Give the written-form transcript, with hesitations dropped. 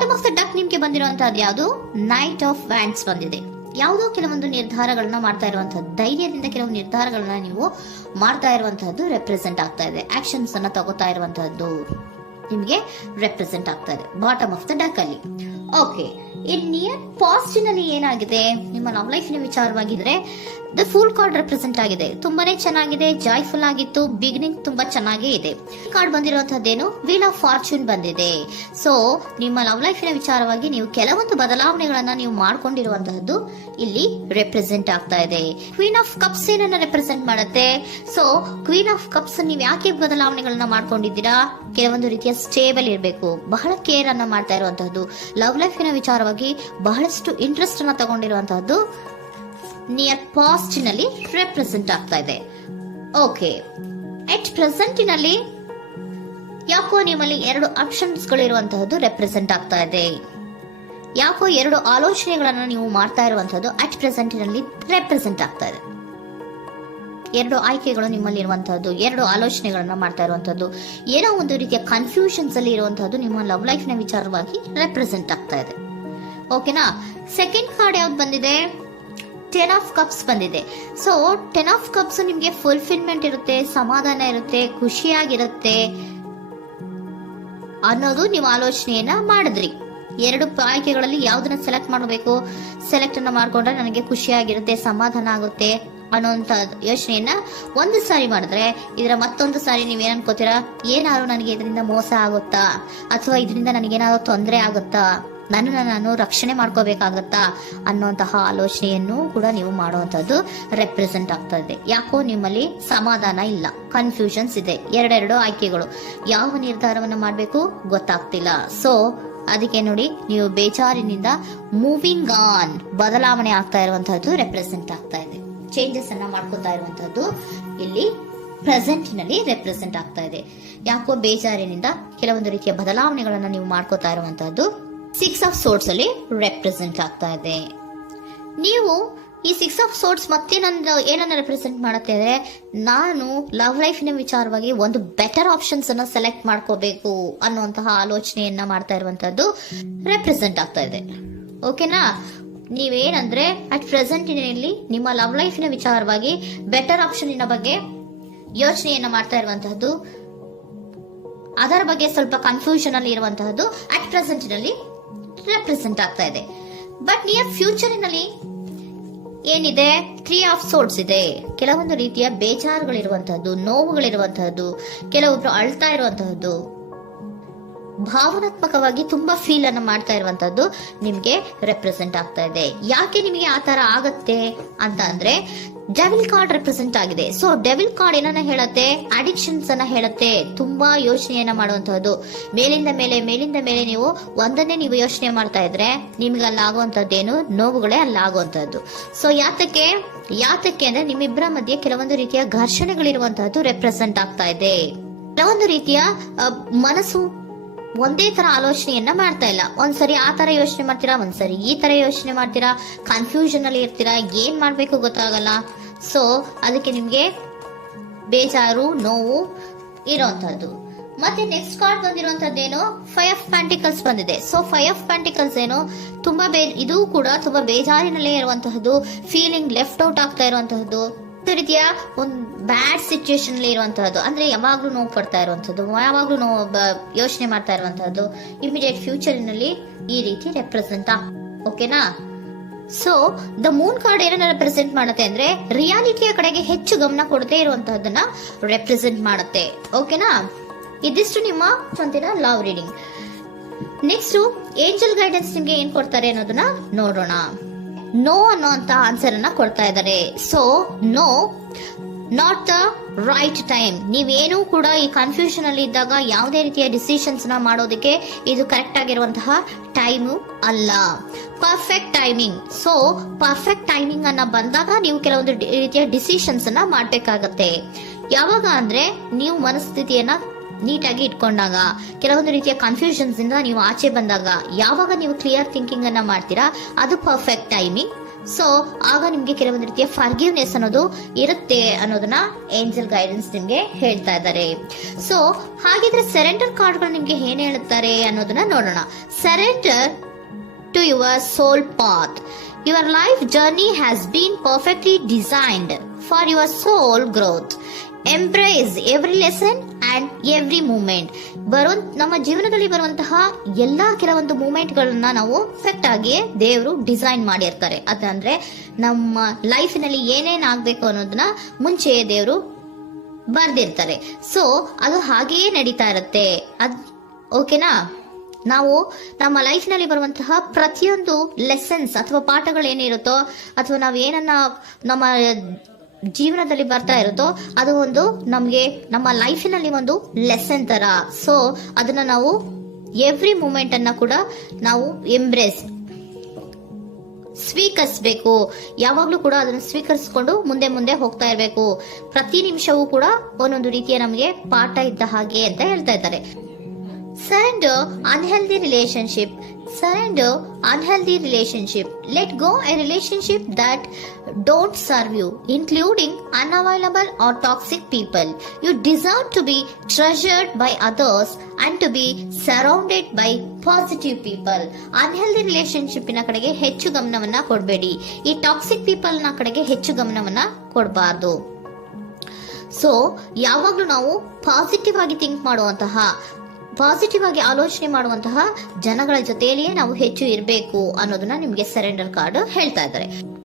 Bottom of the duck ನಿಮ್ಗೆ ಬಂದಿರುವಂತಹದ್ದು ಯಾವುದು? Knight of wands ಬಂದಿದೆ. ಯಾವುದೋ ಕೆಲವೊಂದು ನಿರ್ಧಾರಗಳನ್ನ ಮಾಡ್ತಾ ಇರುವಂತಹದ್ದು, ಧೈರ್ಯದಿಂದ ಕೆಲವು ನಿರ್ಧಾರಗಳನ್ನ ನೀವು ಮಾಡ್ತಾ ಇರುವಂತಹದ್ದು ರೆಪ್ರೆಸೆಂಟ್ ಆಗ್ತಾ ಇದೆ. ಆಕ್ಷನ್ಸ್ ಅನ್ನ ತಗೋತಾ ಇರುವಂತಹದ್ದು ನಿಮ್ಗೆ ರೆಪ್ರೆಸೆಂಟ್ ಆಗ್ತಾ ಇದೆ ಬಾಟಮ್ ಆಫ್ ದ ಡಕ್ ಅಲ್ಲಿ. ಓಕೆ, ಇನ್ ನಿಯರ್ ಪಾಸಿಟಿವ್ ನಲ್ಲಿ ಏನಾಗಿದೆ? ನಿಮ್ಮ love ಲೈಫಿನ ವಿಚಾರವಾಗಿದ್ರೆ the pool card represent ಆಗಿದೆ. ತುಂಬಾನೇ ಚೆನ್ನಾಗಿದೆ, ಜಾಯ್ಫುಲ್ ಆಗಿತ್ತು, ಬಿಗಿನಿಂಗ್ ತುಂಬಾ ಚೆನ್ನಾಗೇ ಇದೆ. ಕಾರ್ಡ್ ಬಂದಿರುವಂತಹದ್ದೇನು? ವೀಲ್ ಆಫ್ ಫಾರ್ಚೂನ್ ಬಂದಿದೆ. ಸೊ ನಿಮ್ಮ ಲವ್ ಲೈಫಿನ ವಿಚಾರವಾಗಿ ನೀವು ಕೆಲವೊಂದು ಬದಲಾವಣೆಗಳನ್ನ ನೀವು ಮಾಡ್ಕೊಂಡಿರುವಂತಹದ್ದು ಇಲ್ಲಿ ರೆಪ್ರೆಸೆಂಟ್ ಆಗ್ತಾ ಇದೆ. ಕ್ವೀನ್ ಆಫ್ ಕಪ್ಸ್ ಏನನ್ನ ರೆಪ್ರೆಸೆಂಟ್ ಮಾಡುತ್ತೆ? ಸೊ ಕ್ವೀನ್ ಆಫ್ ಕಪ್ಸ್ ನೀವು ಯಾಕೆ ಬದಲಾವಣೆಗಳನ್ನ ಮಾಡ್ಕೊಂಡಿದ್ದೀರಾ? ಕೆಲವೊಂದು ರೀತಿಯ ಸ್ಟೇಬಲ್ ಇರಬೇಕು, ಬಹಳ ಕೇರ್ ಅನ್ನ ಮಾಡ್ತಾ ಇರುವಂತಹದ್ದು, ಲವ್ ಲೈಫಿನ ವಿಚಾರವಾಗಿ ಬಹಳಷ್ಟು ಇಂಟ್ರೆಸ್ಟ್ ಅನ್ನ ತಗೊಂಡಿರುವಂತಹದ್ದು ನಿಯರ್ ಪಾಸ್ಟ್ ನಲ್ಲಿ ರೆಪ್ರೆಸೆಂಟ್ ಆಗ್ತಾ ಇದೆ. ಓಕೆ, ಎಟ್ ಪ್ರೆಸೆಂಟ್ ನಲ್ಲಿ ಯಾಕೋ ನಿಮ್ಮಲ್ಲಿ 2 ಆಪ್ಷನ್ಸ್ ಗಳಿರುವಂತಹದ್ದು ರೆಪ್ರೆಸೆಂಟ್ ಆಗ್ತಾ ಇದೆ. ಯಾಕೋ 2 ಆಲೋಚನೆಗಳನ್ನ ನೀವು ಮಾಡ್ತಾ ಇರುವಂತಹದ್ದು ಅಟ್ ಪ್ರೆಸೆಂಟ್ ನಲ್ಲಿ ರೆಪ್ರೆಸೆಂಟ್ ಆಗ್ತಾ ಇದೆ. 2 ಆಯ್ಕೆಗಳು ನಿಮ್ಮಲ್ಲಿ ಇರುವಂತಹದ್ದು, 2 ಆಲೋಚನೆಗಳನ್ನ ಮಾಡ್ತಾ ಇರುವಂತಹದ್ದು, ಏನೋ ಒಂದು ರೀತಿಯ ಕನ್ಫ್ಯೂಷನ್ಸ್ ಅಲ್ಲಿ ಇರುವಂತಹದ್ದು ನಿಮ್ಮ ಲವ್ ಲೈಫ್ ನ ವಿಚಾರವಾಗಿ ರೆಪ್ರೆಸೆಂಟ್ ಆಗ್ತಾ ಇದೆ. ಓಕೆನಾ? ಸೆಕೆಂಡ್ ಕಾರ್ಡ್ ಯಾವ್ದು ಬಂದಿದೆ? 10 ಆಫ್ ಕಪ್ಸ್ ಬಂದಿದೆ. ಸೊ 10 ಆಫ್ ಕಪ್ಸ್ ನಿಮ್ಗೆ ಫುಲ್ಫಿಲ್ಮೆಂಟ್ ಇರುತ್ತೆ, ಸಮಾಧಾನ ಇರುತ್ತೆ, ಖುಷಿಯಾಗಿರುತ್ತೆ ಅನ್ನೋದು ನೀವು ಆಲೋಚನೆಯನ್ನ ಮಾಡಿದ್ರಿ. 2 ಆಯ್ಕೆಗಳಲ್ಲಿ ಯಾವ್ದನ್ನ ಸೆಲೆಕ್ಟ್ ಮಾಡಬೇಕು? ಸೆಲೆಕ್ಟ್ ಅನ್ನ ಮಾಡ್ಕೊಂಡ್ರೆ ನನಗೆ ಖುಷಿಯಾಗಿರುತ್ತೆ, ಸಮಾಧಾನ ಆಗುತ್ತೆ ಅನ್ನೋಂತ ಯೋಚನೆಯನ್ನ ಒಂದು ಸಾರಿ ಮಾಡಿದ್ರೆ, ಇದರ ಮತ್ತೊಂದು ಸಾರಿ ನೀವೇನ್ ಅನ್ಕೋತೀರಾ? ಏನಾದ್ರು ನನಗೆ ಇದರಿಂದ ಮೋಸ ಆಗುತ್ತಾ, ಅಥವಾ ಇದರಿಂದ ನನಗೇನಾದ್ರು ತೊಂದರೆ ಆಗುತ್ತಾ, ನಾನು ರಕ್ಷಣೆ ಮಾಡ್ಕೋಬೇಕಾಗತ್ತಾ ಅನ್ನುವಂತಹ ಆಲೋಚನೆಯನ್ನು ಕೂಡ ನೀವು ಮಾಡುವಂತದ್ದು ರೆಪ್ರೆಸೆಂಟ್ ಆಗ್ತಾ ಇದೆ. ಯಾಕೋ ನಿಮ್ಮಲ್ಲಿ ಸಮಾಧಾನ ಇಲ್ಲ, ಕನ್ಫ್ಯೂಷನ್ಸ್ ಇದೆ, 2 ಆಯ್ಕೆಗಳು, ಯಾವ ನಿರ್ಧಾರವನ್ನು ಮಾಡಬೇಕು ಗೊತ್ತಾಗ್ತಿಲ್ಲ. ಸೊ ಅದಕ್ಕೆ ನೋಡಿ, ನೀವು ಬೇಜಾರಿನಿಂದ ಮೂವಿಂಗ್ ಆನ್, ಬದಲಾವಣೆ ಆಗ್ತಾ ಇರುವಂತಹದ್ದು ರೆಪ್ರೆಸೆಂಟ್ ಆಗ್ತಾ ಇದೆ. ಚೇಂಜಸ್ ಅನ್ನ ಮಾಡ್ಕೋತಾ ಇರುವಂತಹದ್ದು ಇಲ್ಲಿ ಪ್ರೆಸೆಂಟ್ ನಲ್ಲಿ ರೆಪ್ರೆಸೆಂಟ್ ಆಗ್ತಾ ಇದೆ. ಯಾಕೋ ಬೇಜಾರಿನಿಂದ ಕೆಲವೊಂದು ರೀತಿಯ ಬದಲಾವಣೆಗಳನ್ನ ನೀವು ಮಾಡ್ಕೋತಾ ಇರುವಂತಹದ್ದು 6 ಆಫ್ ಸೋರ್ಟ್ಸ್ ಅಲ್ಲಿ ರೆಪ್ರೆಸೆಂಟ್ ಆಗ್ತಾ ಇದೆ. ನೀವು ಈ 6 ಆಫ್ ಸೋರ್ಟ್ಸ್ ಮತ್ತೆ ಏನನ್ನ ರೆಪ್ರೆಸೆಂಟ್ ಮಾಡುತ್ತೆ ಅಂದ್ರೆ, ನಾನು ಲವ್ ಲೈಫಿನ ವಿಚಾರವಾಗಿ ಒಂದು ಬೆಟರ್ ಆಪ್ಷನ್ಸ್ ಅನ್ನ ಸೆಲೆಕ್ಟ್ ಮಾಡ್ಕೋಬೇಕು ಅನ್ನುವಂತಹ ಆಲೋಚನೆಯನ್ನ ಮಾಡ್ತಾ ಇರುವಂತಹದ್ದು ರೆಪ್ರೆಸೆಂಟ್ ಆಗ್ತಾ ಇದೆ. ಓಕೆನಾ? ನೀವೇನಂದ್ರೆ ಅಟ್ ಪ್ರೆಸೆಂಟಿನಲ್ಲಿ ನಿಮ್ಮ ಲವ್ ಲೈಫಿನ ವಿಚಾರವಾಗಿ ಬೆಟರ್ ಆಪ್ಷನ್ ಬಗ್ಗೆ ಯೋಚನೆಯನ್ನ ಮಾಡ್ತಾ ಇರುವಂತಹದ್ದು, ಅದರ ಬಗ್ಗೆ ಸ್ವಲ್ಪ ಕನ್ಫ್ಯೂಷನ್ ಅಲ್ಲಿ ಇರುವಂತಹದ್ದು ಅಟ್ ಪ್ರೆಸೆಂಟ್ ನಲ್ಲಿ ರೆಪ್ರೆಸೆಂಟ್ ಆಗ್ತಾ ಇದೆ. ಬಟ್ ನಿಯರ್ ಫ್ಯೂಚರ್ ನಲ್ಲಿ ಏನಿದೆ? 3 ಆಫ್ ಸೋರ್ಟ್ಸ್ ಇದೆ. ಕೆಲವೊಂದು ರೀತಿಯ ಬೇಜಾರುಗಳಿರುವಂತಹದ್ದು, ನೋವುಗಳಿರುವಂತಹದ್ದು, ಕೆಲವೊಬ್ರು ಅಳ್ತಾ ಇರುವಂತಹದ್ದು, ಭಾವನಾತ್ಮಕವಾಗಿ ತುಂಬಾ ಫೀಲ್ ಅನ್ನ ಮಾಡ್ತಾ ಇರುವಂತಹದ್ದು ನಿಮ್ಗೆ ರೆಪ್ರೆಸೆಂಟ್ ಆಗ್ತಾ ಇದೆ. ಯಾಕೆ ನಿಮಗೆ ಆ ತರ ಆಗತ್ತೆ ಅಂತ ಅಂದ್ರೆ, ಡೆವಿಲ್ ಕಾರ್ಡ್ ರೆಪ್ರೆಸೆಂಟ್ ಆಗಿದೆ. ಸೊ ಡೆವಿಲ್ ಕಾರ್ಡ್ ಏನನ್ನ ಹೇಳತ್ತೆ? ಅಡಿಕ್ಷನ್ಸ್ ಅನ್ನ ಹೇಳತ್ತೆ. ತುಂಬಾ ಯೋಚನೆಯನ್ನ ಮಾಡುವಂತಹದ್ದು, ಮೇಲಿಂದ ಮೇಲೆ ನೀವು ಒಂದನ್ನೇ ನೀವು ಯೋಚನೆ ಮಾಡ್ತಾ ಇದ್ರೆ ನಿಮ್ಗೆ ಅಲ್ಲಾಗುವಂತದ್ದೇನು? ನೋವುಗಳೇ ಅಲ್ಲಾಗುವಂತಹದ್ದು. ಸೊ ಯಾತಕ್ಕೆ ಅಂದ್ರೆ ನಿಮ್ಮಿಬ್ಬರ ಮಧ್ಯೆ ಕೆಲವೊಂದು ರೀತಿಯ ಘರ್ಷಣೆಗಳಿರುವಂತಹದ್ದು ರೆಪ್ರೆಸೆಂಟ್ ಆಗ್ತಾ ಇದೆ. ಕೆಲವೊಂದು ರೀತಿಯ ಮನಸ್ಸು ಒಂದೇ ತರ ಆಲೋಚನೆಯನ್ನ ಮಾಡ್ತಾ ಇಲ್ಲ. ಒಂದ್ಸರಿ ಆ ತರ ಯೋಚನೆ ಮಾಡ್ತೀರಾ, ಒಂದ್ಸರಿ ಈ ತರ ಯೋಚನೆ ಮಾಡ್ತೀರಾ, ಕನ್ಫ್ಯೂಷನ್ ಅಲ್ಲಿ ಇರ್ತೀರಾ, ಏನ್ ಮಾಡ್ಬೇಕು ಗೊತ್ತಾಗಲ್ಲ. ಸೊ ಅದಕ್ಕೆ ನಿಮ್ಗೆ ಬೇಜಾರು, ನೋವು ಇರೋಂಥದ್ದು. ಮತ್ತೆ ನೆಕ್ಸ್ಟ್ ಕಾರ್ಡ್ ಬಂದಿರುವಂತದ್ದೇನು? 5 ಆಫ್ ಪ್ಯಾಂಟಿಕಲ್ಸ್ ಬಂದಿದೆ. ಸೊ 5 ಆಫ್ ಪ್ಯಾಂಟಿಕಲ್ಸ್ ಏನು? ತುಂಬಾ ಇದು ಕೂಡ ತುಂಬಾ ಬೇಜಾರಿನಲ್ಲೇ ಇರುವಂತಹದ್ದು, ಫೀಲಿಂಗ್ ಲೆಫ್ಟ್ ಔಟ್ ಆಗ್ತಾ ಇರುವಂತಹದ್ದು, ರೀತಿಯ ಒಂದು ಬ್ಯಾಡ್ ಸಿಚುಯೇಷನ್ ಅಲ್ಲಿ ಇರುವಂತಹದ್ದು, ಅಂದ್ರೆ ಯಾವಾಗ್ಲೂ ನೋವು ಪಡ್ತಾ ಇರುವಂತಹದ್ದು, ಯಾವಾಗ್ಲೂ ಯೋಚನೆ ಮಾಡ್ತಾ ಇರುವಂತಹದ್ದು ಇಮಿಡಿಯೇಟ್ ಫ್ಯೂಚರ್ ನಲ್ಲಿ ಈ ರೀತಿ ರೆಪ್ರೆಸೆಂಟ್ ಓಕೆನಾ? ಸೊ ದ ಮೂನ್ ಕಾರ್ಡ್ ಏನನ್ನ ರೆಪ್ರೆಸೆಂಟ್ ಮಾಡುತ್ತೆ ಅಂದ್ರೆ, ರಿಯಾಲಿಟಿಯ ಕಡೆಗೆ ಹೆಚ್ಚು ಗಮನ ಕೊಡದೇ ಇರುವಂತಹದನ್ನ ರೆಪ್ರೆಸೆಂಟ್ ಮಾಡುತ್ತೆ. ಓಕೆನಾ? ಇದಿಷ್ಟು ನಿಮ್ಮ ಸ್ವಂತಿನ love reading. Next angel guidance ನಿಮ್ಗೆ ಏನ್ ಕೊಡ್ತಾರೆ ಅನ್ನೋದನ್ನ ನೋಡೋಣ. ನೋ ಅನ್ನೋಂತ ಆನ್ಸರ್ ಅನ್ನ ಕೊಡ್ತಾ ಇದ್ದಾರೆ. So no, not the right time. ನೀವೇನು ಕೂಡ ಈ ಕನ್ಫ್ಯೂಷನ್ ಅಲ್ಲಿ ಇದ್ದಾಗ ಯಾವುದೇ ರೀತಿಯ ಡಿಸಿಷನ್ಸ್ ನ ಮಾಡೋದಕ್ಕೆ ಇದು ಕರೆಕ್ಟ್ ಆಗಿರುವಂತಹ ಟೈಮು ಅಲ್ಲ. Perfect timing. So perfect timing ಅನ್ನ ಬಂದಾಗ ನೀವು ಕೆಲವೊಂದು ರೀತಿಯ ಡಿಸಿಷನ್ಸ್ ಅನ್ನ ಮಾಡ್ಬೇಕಾಗತ್ತೆ. ಯಾವಾಗ ಅಂದ್ರೆ ನೀವು ಮನಸ್ಥಿತಿಯನ್ನ ನೀಟಾಗಿ ಇಟ್ಕೊಂಡಾಗ, ಕೆಲವೊಂದು ರೀತಿಯ ಕನ್ಫ್ಯೂಷನ್ಸ್ ಇಂದ ನೀವು ಆಚೆ ಬಂದಾಗ, ಯಾವಾಗ ನೀವು ಕ್ಲಿಯರ್ ಥಿಂಕಿಂಗ್ ಅನ್ನ ಮಾಡ್ತೀರಾ ಅದು ಪರ್ಫೆಕ್ಟ್ ಟೈಮಿಂಗ್ ಸೊ ಆಗ ನಿಮ್ಗೆ ಕೆಲವೊಂದು ರೀತಿಯ ಫರ್ಗಿವ್ನೆಸ್ ಅನ್ನೋದು ಇರುತ್ತೆ ಅನ್ನೋದನ್ನ ಏಂಜಲ್ ಗೈಡೆನ್ಸ್ ನಿಮ್ಗೆ ಹೇಳ್ತಾ ಇದ್ದಾರೆ. ಸೊ ಹಾಗಿದ್ರೆ ಸರೆಂಡರ್ ಕಾರ್ಡ್ಗಳು ನಿಮ್ಗೆ ಏನ್ ಹೇಳುತ್ತಾರೆ ಅನ್ನೋದನ್ನ ನೋಡೋಣ. Surrender to your soul path. Your life journey has been perfectly designed for your soul growth. Embrace every lesson and every moment. ನಮ್ಮ ಜೀವನದಲ್ಲಿ ಬರುವಂತಹ ಎಲ್ಲಾ ಕೆಲವೊಂದು ಮೂಮೆಂಟ್ ಗಳನ್ನ ನಾವು ಪರ್ಫೆಕ್ಟ್ ಆಗಿ ದೇವರು ಡಿಸೈನ್ ಮಾಡಿರ್ತಾರೆ. ಅದಂದ್ರೆ ನಮ್ಮ ಲೈಫಿನಲ್ಲಿ ಏನೇನ್ ಆಗ್ಬೇಕು ಅನ್ನೋದನ್ನ ಮುಂಚೆ ದೇವರು ಬರ್ದಿರ್ತಾರೆ. ಸೊ ಅದು ಹಾಗೆಯೇ ನಡೀತಾ ಇರುತ್ತೆ. ಓಕೆನಾ? ನಾವು ನಮ್ಮ ಲೈಫ್ ನಲ್ಲಿ ಬರುವಂತಹ ಪ್ರತಿಯೊಂದು ಲೆಸನ್ಸ್ ಅಥವಾ ಪಾಠಗಳೇನಿರುತ್ತೋ ಅಥವಾ ನಾವು ಏನನ್ನ ನಮ್ಮ ಜೀವನದಲ್ಲಿ ಬರ್ತಾ ಇರುತ್ತೋ ಅದು ಒಂದು ನಮ್ಗೆ ನಮ್ಮ ಲೈಫಿನಲ್ಲಿ ಒಂದು ಲೆಸನ್ ತರ. ಸೊ ಅದನ್ನ ನಾವು ಎವ್ರಿ ಮೂಮೆಂಟ್ ಅನ್ನ ಕೂಡ ನಾವು ಎಂಬ್ರೇಸ್ ಸ್ವೀಕರಿಸಬೇಕು. ಯಾವಾಗ್ಲೂ ಕೂಡ ಅದನ್ನು ಸ್ವೀಕರಿಸಿಕೊಂಡು ಮುಂದೆ ಮುಂದೆ ಹೋಗ್ತಾ ಇರಬೇಕು. ಪ್ರತಿ ನಿಮಿಷವೂ ಕೂಡ ಒಂದೊಂದು ರೀತಿಯ ನಮಗೆ ಪಾಠ ಇದ್ದ ಹಾಗೆ ಅಂತ ಹೇಳ್ತಾ ಇದ್ದಾರೆ. Surrender unhealthy relationship. Surrender unhealthy relationship. Let go a relationship that don't serve you, including unavailable or toxic people. You deserve to be treasured by others and to be surrounded by positive people. Unhealthy relationship ನ ಕಡೆಗೆ ಹೆಚ್ಚು ಗಮನವನ್ನ ಕೊಡಬೇಡಿ. ಈ toxic people ನ ಕಡೆಗೆ ಹೆಚ್ಚು ಗಮನವನ್ನ ಕೊಡಬಾರ್ದು. So ಯಾವಾಗ್ಲೂ ನಾವು ಪಾಸಿಟಿವ್ ಆಗಿ ಥಿಂಕ್ ಮಾಡುವಂತಹ, ಪಾಸಿಟಿವ್ ಆಗಿ ಆಲೋಚನೆ ಮಾಡುವಂತಹ ಜನಗಳ ಜೊತೆಯಲ್ಲಿಯೇ ನಾವು ಹೆಚ್ಚು ಇರಬೇಕು ಅನ್ನೋದನ್ನ ನಿಮ್ಗೆ ಸರೆಂಡರ್ ಕಾರ್ಡ್ ಹೇಳ್ತಾ ಇದ್ದಾರೆ.